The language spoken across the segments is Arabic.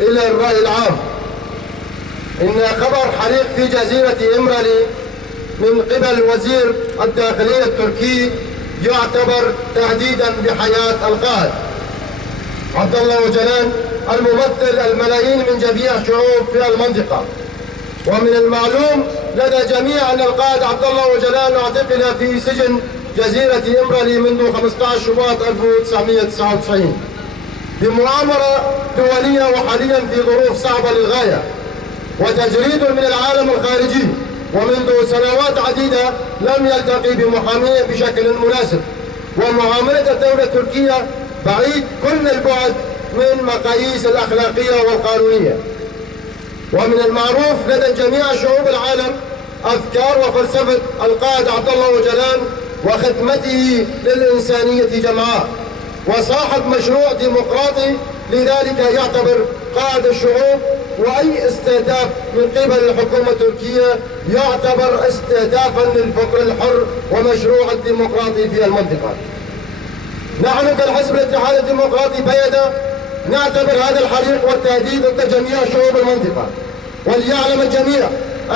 إلى الرأي العام. إن خبر حريق في جزيرة إمرالي من قبل وزير الداخلية التركي يعتبر تهديدا بحياة القائد عبد الله أوجلان الممثل الملايين من جميع الشعوب في المنطقة. ومن المعلوم لدى جميع أن القائد عبد الله أوجلان اعتقل في سجن جزيرة إمرالي منذ 15 شباط 1999 بمؤامرة دولية، وحاليا في ظروف صعبة للغاية وتجريد من العالم الخارجي، ومنذ سنوات عديدة لم يلتقي بمحاميه بشكل مناسب، ومعاملة الدولة التركية بعيد كل البعد من مقاييس الأخلاقية والقانونية. ومن المعروف لدى جميع شعوب العالم أفكار وفلسفة القائد عبد الله أوجلان وخدمته للإنسانية جمعاء، وصاحب مشروع ديمقراطي، لذلك يعتبر قائد الشعوب، وأي استهداف من قبل الحكومة التركية يعتبر استهدافا للفكر الحر ومشروع الديمقراطي في المنطقة. نحن كالحزب الاتحاد الديمقراطي بيدا نعتبر هذا الحريق والتهديد ضد جميع شعوب المنطقة، وليعلم الجميع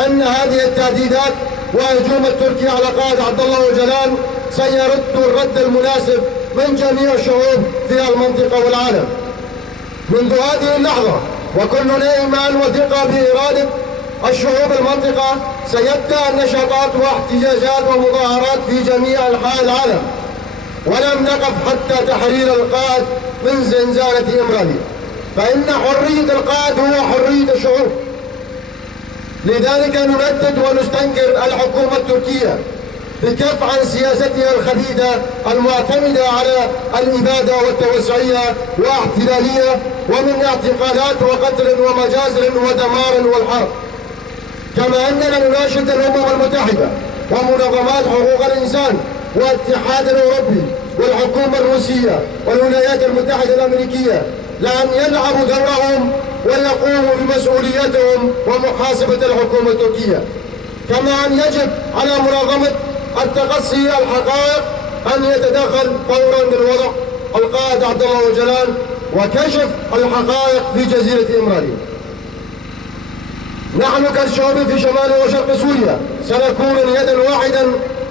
أن هذه التهديدات وهجوم التركي على قائد عبد الله أوجلان سيرد الرد المناسب من جميع الشعوب في المنطقة والعالم. منذ هذه اللحظة وكلنا إيمان وثقة بإرادة الشعوب المنطقة سيبدأ النشاطات واحتجاجات ومظاهرات في جميع أنحاء العالم، ولم نقف حتى تحرير القائد من زنزانة إمرالي، فإن حرية القائد هو حرية الشعوب. لذلك نندد ونستنكر الحكومة التركية بكف عن سياستها الخبيثة المعتمدة على الإبادة والتوسعية واحتلالية، ومن اعتقالات وقتل ومجازر ودمار والحرب. كما أننا نناشد الأمم المتحدة ومنظمات حقوق الإنسان والاتحاد الأوروبي والحكومة الروسية والولايات المتحدة الأمريكية لأن يلعبوا دورهم ويقوموا بمسؤوليتهم ومحاسبة الحكومة التركية. كما أن يجب على منظمة التقصي الحقائق أن يتدخل فورا للوضع القائد عبد الله أوجلان وكشف الحقائق في جزيرة إمرالي. نحن كالشعوب في شمال وشرق سوريا سنكون يدا واحدا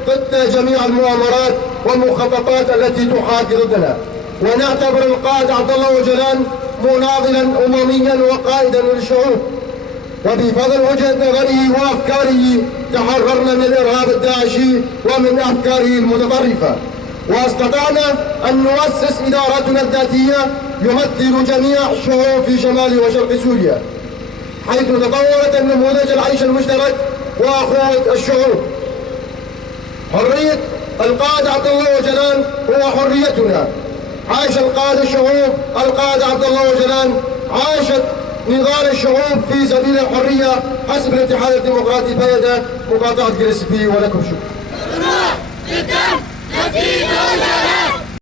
ضد جميع المؤامرات والمخططات التي تحاك ضدنا، ونعتبر القائد عبد الله أوجلان مناضلا أمميا وقائدا للشعوب، وبفضل وجهة نظره وأفكاره تحررنا من الإرهاب الداعشي ومن أفكاره المتطرفة، واستطعنا أن نؤسس إدارتنا الذاتية يمثل جميع الشعوب في شمال وشرق سوريا، حيث تطورت النموذج العيش المشترك وأخوة الشعوب. حرية القائد عبد الله أوجلان هو حريتنا. عاش القائد الشعوب القائد عبد الله أوجلان، عاشت نضال الشعوب في سبيل الحرية. حزب الاتحاد الديمقراطي بيدا، مقاطعة جريسبي، ولكم شكرا.